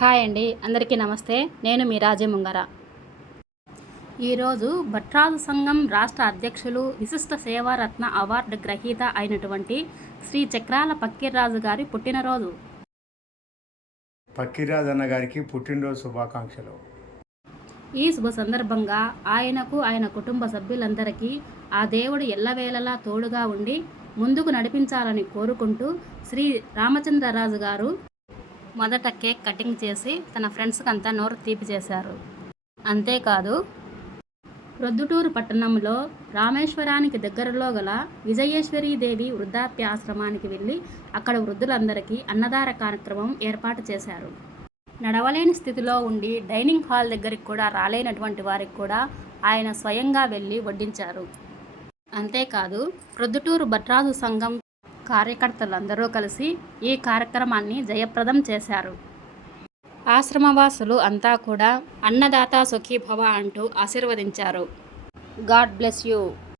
Hi అండి అందరికీ నమస్తే. నేను మీ రాజే ముంగర. ఈరోజు భట్రాజు సంఘం రాష్ట్ర అధ్యక్షులు విశిష్ట సేవారత్న అవార్డు గ్రహీత అయినటువంటి శ్రీ చక్రాల పక్కీర్రాజు గారి పుట్టినరోజు. పక్కిరాజ్ అన్న గారికి పుట్టినరోజు శుభాకాంక్షలు. ఈ శుభ సందర్భంగా ఆయనకు ఆయన కుటుంబ సభ్యులందరికీ ఆ దేవుడు ఎల్లవేళలా తోడుగా ఉండి ముందుకు నడిపించాలని కోరుకుంటూ శ్రీ రామచంద్రరాజు గారు మొదట కేక్ కటింగ్ చేసి తన ఫ్రెండ్స్కి అంతా నోరు తీపి చేశారు. అంతేకాదు ప్రొద్దుటూరు పట్టణంలో రామేశ్వరానికి దగ్గరలో గల విజయేశ్వరీదేవి వృద్ధాప్యాశ్రమానికి వెళ్ళి అక్కడ వృద్ధులందరికీ అన్నదార కార్యక్రమం ఏర్పాటు చేశారు. నడవలేని స్థితిలో ఉండి డైనింగ్ హాల్ దగ్గరికి కూడా రాలేనటువంటి వారికి కూడా ఆయన స్వయంగా వెళ్ళి వడ్డించారు. అంతేకాదు ప్రొద్దుటూరు భట్రాజు సంఘం కార్యకర్తలందరూ కలిసి ఈ కార్యక్రమాన్ని జయప్రదం చేశారు. ఆశ్రమవాసులు అంతా కూడా అన్నదాత సుఖీభవ అంటూ ఆశీర్వదించారు. God bless you.